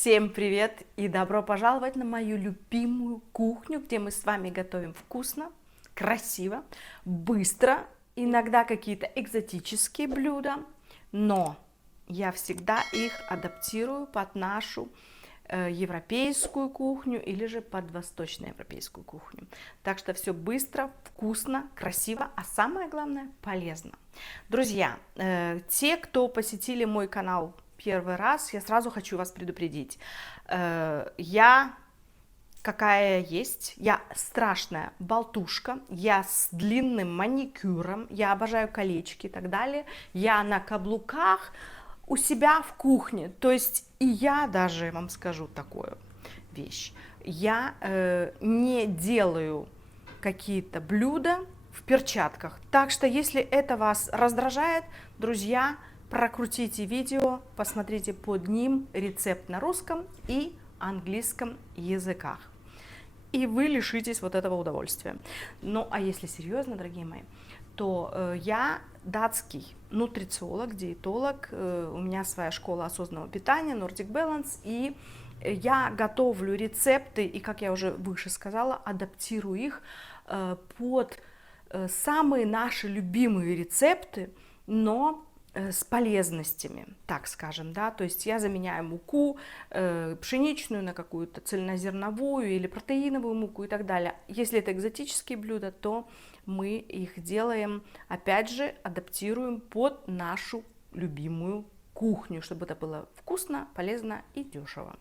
Всем привет и добро пожаловать на мою любимую кухню, где мы с вами готовим вкусно, красиво, быстро, иногда какие-то экзотические блюда, но я всегда их адаптирую под нашу европейскую кухню или же под восточноевропейскую кухню. Так что все быстро, вкусно, красиво, а самое главное полезно. Друзья, те, кто посетили мой канал первый раз, я сразу хочу вас предупредить. Я какая есть, я страшная болтушка, я с длинным маникюром, я обожаю колечки и так далее, я на каблуках у себя в кухне, то есть и я даже вам скажу такую вещь, я не делаю какие-то блюда в перчатках, так что если это вас раздражает, друзья, прокрутите видео, посмотрите под ним рецепт на русском и английском языках. И вы лишитесь вот этого удовольствия. Ну, а если серьезно, дорогие мои, то я датский нутрициолог, диетолог, у меня своя школа осознанного питания, Nordic Balance, и я готовлю рецепты, и, как я уже выше сказала, адаптирую их под самые наши любимые рецепты, но с полезностями, так скажем, да, то есть я заменяю муку пшеничную на какую-то цельнозерновую или протеиновую муку и так далее. Если это экзотические блюда, то мы их делаем, опять же, адаптируем под нашу любимую кухню, чтобы это было вкусно, полезно и дешево.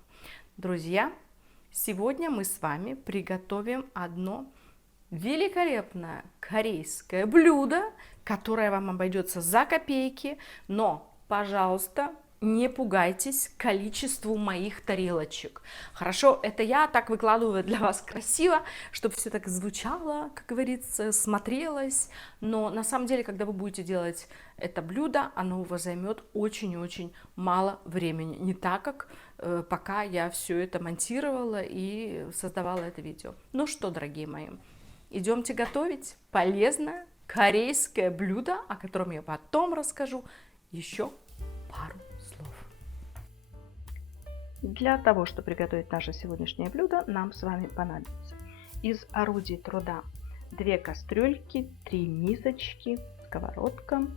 Друзья, сегодня мы с вами приготовим одно великолепное корейское блюдо, которое вам обойдется за копейки, но, пожалуйста, не пугайтесь количеству моих тарелочек. Хорошо, это я так выкладываю для вас красиво, чтобы все так звучало, как говорится, смотрелось, но на самом деле, когда вы будете делать это блюдо, оно у вас займет очень-очень мало времени, не так, как пока я все это монтировала и создавала это видео. Ну что, дорогие мои, идемте готовить полезное корейское блюдо, о котором я потом расскажу еще пару слов. Для того, чтобы приготовить наше сегодняшнее блюдо, нам с вами понадобится из орудий труда 2 кастрюльки, 3 мисочки, сковородка,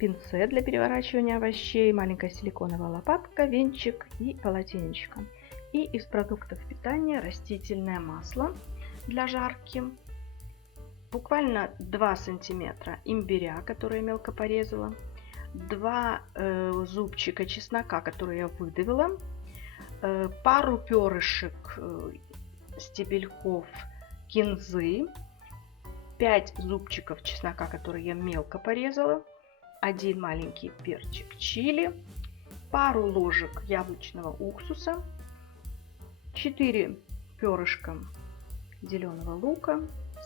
пинцет для переворачивания овощей, маленькая силиконовая лопатка, венчик и полотенечко. И из продуктов питания растительное масло для жарки, буквально 2 сантиметра имбиря, который я мелко порезала, 2 зубчика чеснока, которые я выдавила, пару перышек стебельков кинзы, 5 зубчиков чеснока, которые я мелко порезала, 1 маленький перчик чили, пару ложек яблочного уксуса, 4 перышка зеленого лука,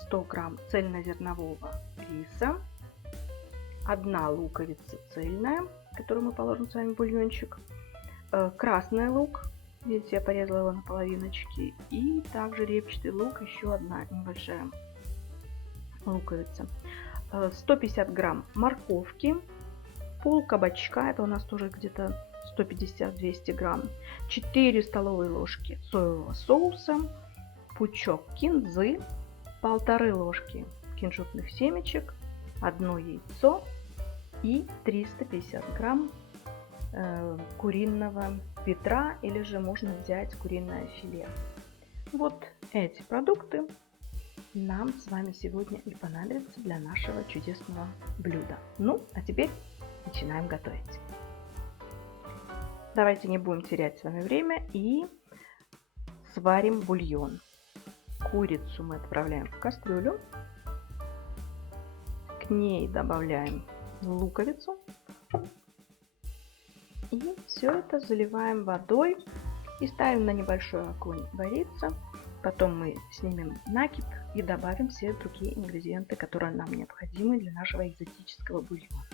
100 грамм цельнозернового риса, 1 луковица цельная, которую мы положим с вами в бульончик, красный лук, видите, я порезала его на половиночки, и также репчатый лук, еще 1 небольшая луковица, 150 грамм морковки, пол кабачка, это у нас тоже где-то 150-200 грамм, 4 столовые ложки соевого соуса, пучок кинзы, 1,5 ложки кунжутных семечек, 1 яйцо и 350 грамм куриного бедра, или же можно взять куриное филе. Вот эти продукты нам с вами сегодня и понадобятся для нашего чудесного блюда. Ну, а теперь начинаем готовить. Давайте не будем терять с вами время и сварим бульон. Курицу мы отправляем в кастрюлю, к ней добавляем луковицу и все это заливаем водой и ставим на небольшой огонь вариться. Потом мы снимем накипь и добавим все другие ингредиенты, которые нам необходимы для нашего экзотического бульона.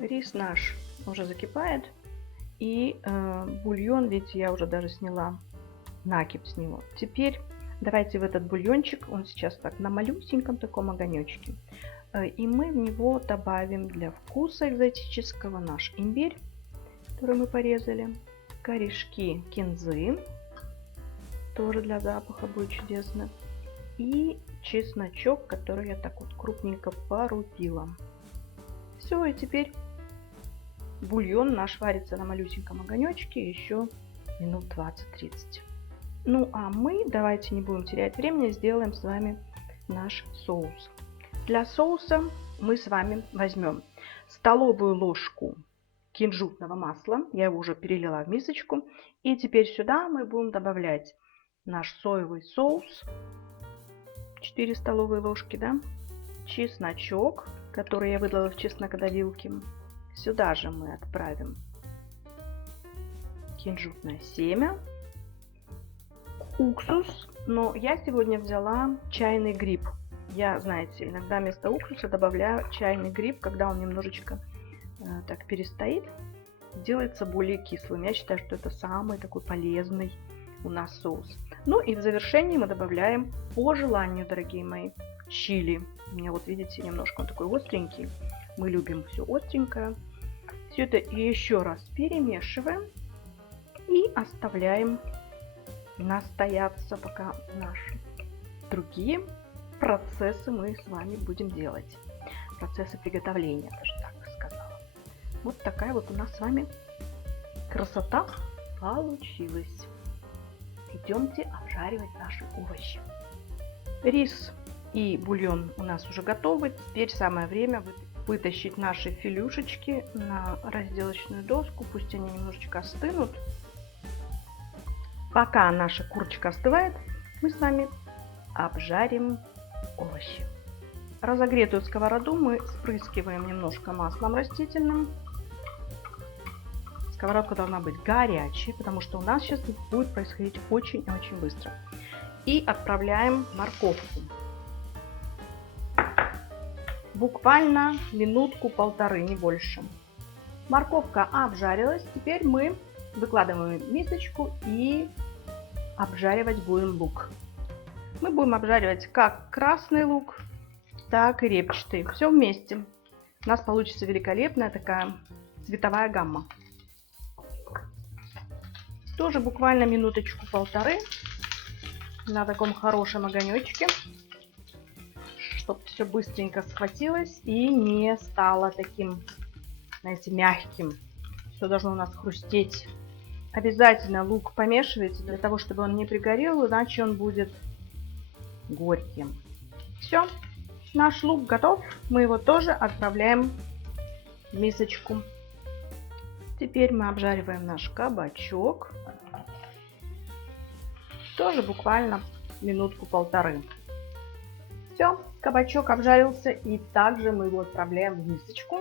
Рис наш уже закипает, и бульон, видите, я уже даже сняла накипь с него. Теперь давайте в этот бульончик, он сейчас так на малюсеньком таком огонечке, и мы в него добавим для вкуса экзотического наш имбирь, который мы порезали, корешки кинзы, тоже для запаха будет чудесно, и чесночок, который я так вот крупненько порубила. Все, и теперь бульон наш варится на малюсеньком огонечке еще минут 20-30. Ну а мы, давайте не будем терять времени, сделаем с вами наш соус. Для соуса мы с вами возьмем столовую ложку кунжутного масла. Я его уже перелила в мисочку. И теперь сюда мы будем добавлять наш соевый соус. 4 столовые ложки, да? Чесночок, который я выдала в чеснокодавилке. Сюда же мы отправим кунжутное семя, уксус, но я сегодня взяла чайный гриб. Я, знаете, иногда вместо уксуса добавляю чайный гриб, когда он немножечко так перестоит, делается более кислым. Я считаю, что это самый такой полезный у нас соус. Ну и в завершении мы добавляем по желанию, дорогие мои, чили. У меня вот видите, немножко он такой остренький. Мы любим все остренькое. Все это еще раз перемешиваем и оставляем настояться, пока наши другие процессы мы с вами будем делать. Процессы приготовления, даже так сказала. Вот такая вот у нас с вами красота получилась. Идемте обжаривать наши овощи. Рис и бульон у нас уже готовы. Теперь самое время вытащить наши филюшечки на разделочную доску. Пусть они немножечко остынут. Пока наша курочка остывает, мы с вами обжарим овощи. Разогретую сковороду мы спрыскиваем немножко маслом растительным. Сковородка должна быть горячей, потому что у нас сейчас будет происходить очень-очень быстро. И отправляем морковку. Буквально минутку-полторы, не больше. Морковка обжарилась. Теперь мы выкладываем в мисочку и обжаривать будем лук. Мы будем обжаривать как красный лук, так и репчатый. Все вместе. У нас получится великолепная такая цветовая гамма. Тоже буквально минуточку-полторы на таком хорошем огонечке, чтобы все быстренько схватилось и не стало таким, знаете, мягким. Все должно у нас хрустеть. Обязательно лук помешивайте для того, чтобы он не пригорел, иначе он будет горьким. Все, наш лук готов. Мы его тоже отправляем в мисочку. Теперь мы обжариваем наш кабачок. Тоже буквально минутку-полторы. Все, кабачок обжарился, и также мы его отправляем в мисочку.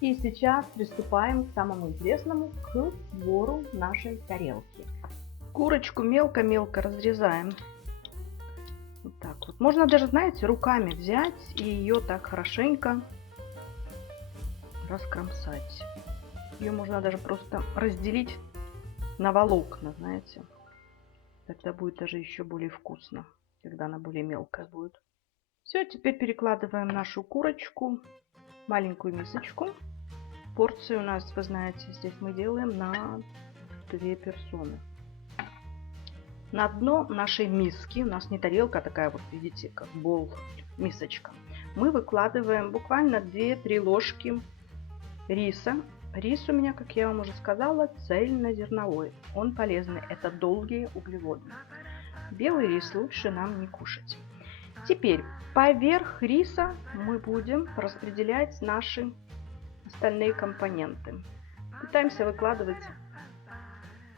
И сейчас приступаем к самому интересному, к сбору нашей тарелки. Курочку мелко-мелко разрезаем. Вот так вот. Можно даже, знаете, руками взять и ее так хорошенько раскромсать. Ее можно даже просто разделить на волокна, знаете. Тогда будет даже еще более вкусно, когда она более мелкая будет. Все, теперь перекладываем нашу курочку в маленькую мисочку. Порции у нас, вы знаете, здесь мы делаем на 2 персоны. На дно нашей миски, у нас не тарелка, а такая вот, видите, как бол, мисочка, мы выкладываем буквально 2-3 ложки риса. Рис у меня, как я вам уже сказала, цельнозерновой. Он полезный, это долгие углеводы. Белый рис лучше нам не кушать. Теперь поверх риса мы будем распределять наши остальные компоненты. Пытаемся выкладывать,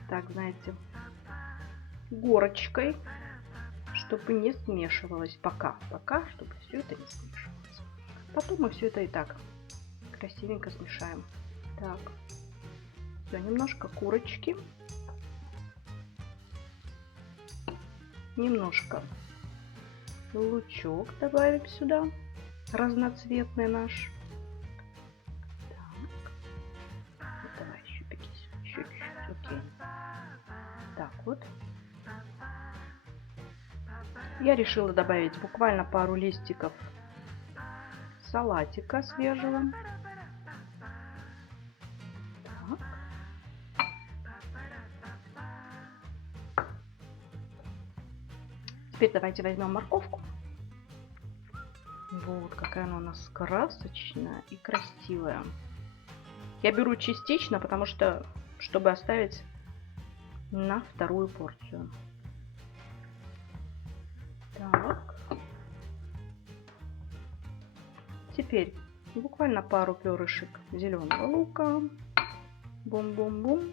так, знаете, горочкой, чтобы не смешивалось пока, чтобы все это не смешивалось. Потом мы все это и так красивенько смешаем. Так, все, немножко курочки, немножко лучок добавим сюда, разноцветный наш. Так, давай еще чуть-чуть, окей. Так вот. Я решила добавить буквально пару листиков салатика свежего. Так. Теперь давайте возьмем морковку. Вот какая она у нас красочная и красивая. Я беру частично, потому что, чтобы оставить на вторую порцию. Так. Теперь буквально пару перышек зеленого лука. Бум-бум-бум.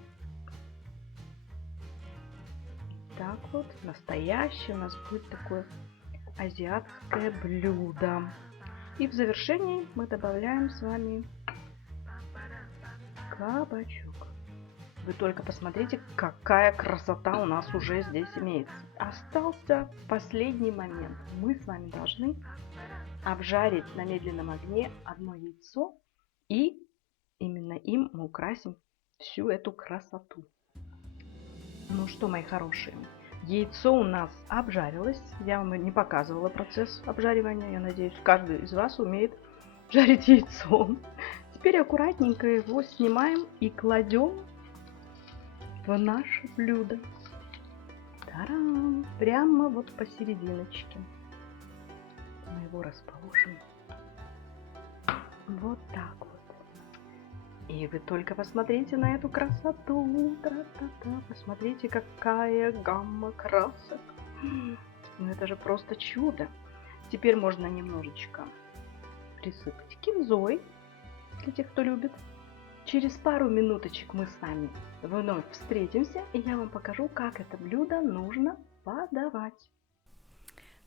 Так вот, настоящее у нас будет такое азиатское блюдо. И в завершении мы добавляем с вами кабачок. Вы только посмотрите, какая красота у нас уже здесь имеется. Остался последний момент. Мы с вами должны обжарить на медленном огне одно яйцо, и именно им мы украсим всю эту красоту. Ну что, мои хорошие, яйцо у нас обжарилось. Я вам не показывала процесс обжаривания. Я надеюсь, каждый из вас умеет жарить яйцо. Теперь аккуратненько его снимаем и кладем в наше блюдо. Тарам! Прямо вот посерединочке. Мы его расположим. Вот так вот. И вы только посмотрите на эту красоту. Тра-та-та. Посмотрите, какая гамма красок. Ну это же просто чудо. Теперь можно немножечко присыпать кинзой, для тех, кто любит. Через пару минуточек мы с вами вновь встретимся, и я вам покажу, как это блюдо нужно подавать.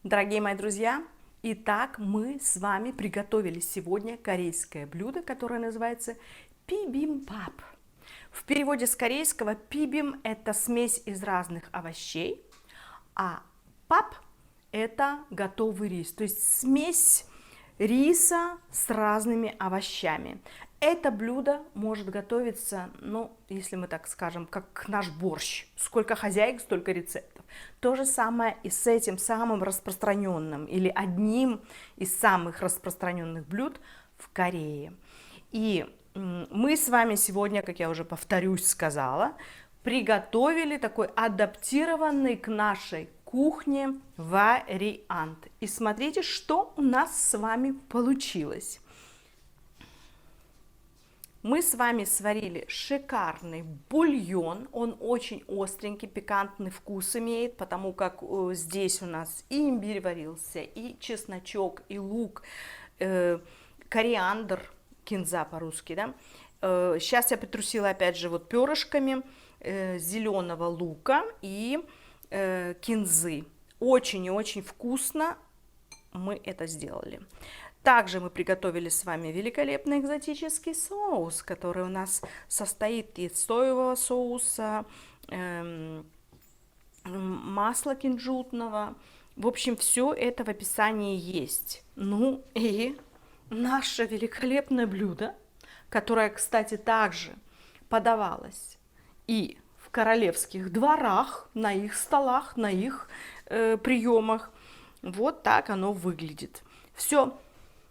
Дорогие мои друзья, итак, мы с вами приготовили сегодня корейское блюдо, которое называется бибимбап. В переводе с корейского бибим – это смесь из разных овощей, а пап – это готовый рис, то есть смесь риса с разными овощами. Это блюдо может готовиться, ну, если мы так скажем, как наш борщ. Сколько хозяек, столько рецептов. То же самое и с этим самым распространенным или одним из самых распространенных блюд в Корее. И мы с вами сегодня, как я уже повторюсь, сказала, приготовили такой адаптированный к нашей кухне вариант. И смотрите, что у нас с вами получилось. Мы с вами сварили шикарный бульон, он очень остренький, пикантный вкус имеет, потому как здесь у нас и имбирь варился, и чесночок, и лук, кориандр, кинза по-русски, да. Сейчас я притрусила опять же вот перышками зеленого лука и кинзы. Очень и очень вкусно мы это сделали. Также мы приготовили с вами великолепный экзотический соус, который у нас состоит из соевого соуса, масла кунжутного. В общем, все это в описании есть. Ну и наше великолепное блюдо, которое, кстати, также подавалось и в королевских дворах, на их столах, на их приемах. Вот так оно выглядит. Все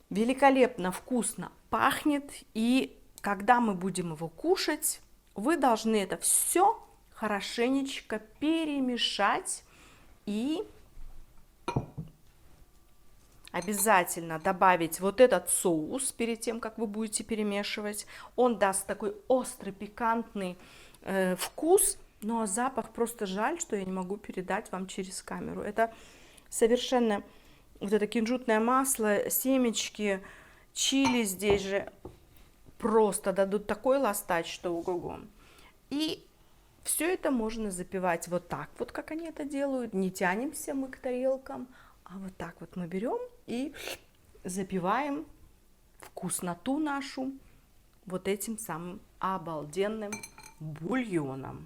великолепно, вкусно пахнет, и когда мы будем его кушать, вы должны это все хорошенечко перемешать и обязательно добавить вот этот соус перед тем, как вы будете перемешивать. Он даст такой острый, пикантный вкус, ну а запах просто жаль, что я не могу передать вам через камеру. Это совершенно вот это кунжутное масло, семечки, чили здесь же просто дадут такой ластач, что ого-го. И все это можно запивать вот так вот, как они это делают. Не тянемся мы к тарелкам, а вот так вот мы берем и запиваем вкусноту нашу вот этим самым обалденным бульоном.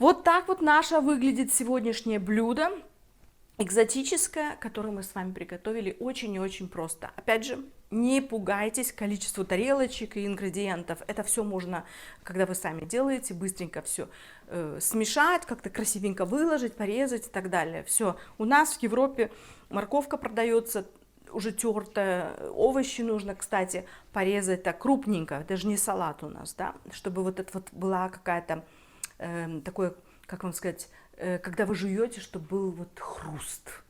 Вот так вот наше выглядит сегодняшнее блюдо. Экзотическое, которое мы с вами приготовили очень и очень просто. Опять же, не пугайтесь количеству тарелочек и ингредиентов. Это все можно, когда вы сами делаете, быстренько все смешать, как-то красивенько выложить, порезать и так далее. Все. У нас в Европе морковка продается уже тертая, овощи нужно, кстати, порезать так крупненько. Это же не салат у нас, да, чтобы вот это вот была какая-то такое как вам сказать, когда вы жуете, чтобы был вот хруст.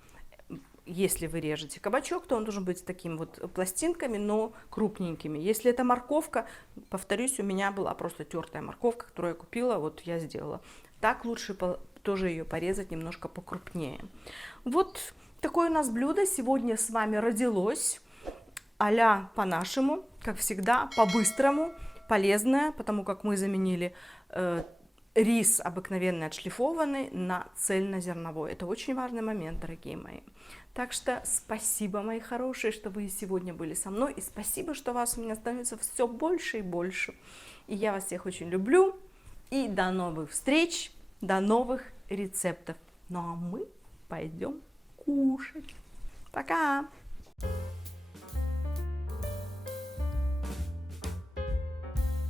Если вы режете кабачок, то он должен быть такими вот пластинками, но крупненькими. Если это морковка, повторюсь, у меня была просто тертая морковка, которую я купила, вот я сделала. Так лучше тоже ее порезать немножко покрупнее. Вот такое у нас блюдо сегодня с вами родилось. А-ля по-нашему, как всегда, по-быстрому, полезное, потому как мы заменили рис обыкновенный отшлифованный на цельнозерновой. Это очень важный момент, дорогие мои. Так что спасибо, мои хорошие, что вы сегодня были со мной. И спасибо, что вас у меня становится все больше и больше. И я вас всех очень люблю. И до новых встреч, до новых рецептов. Ну а мы пойдем кушать. Пока!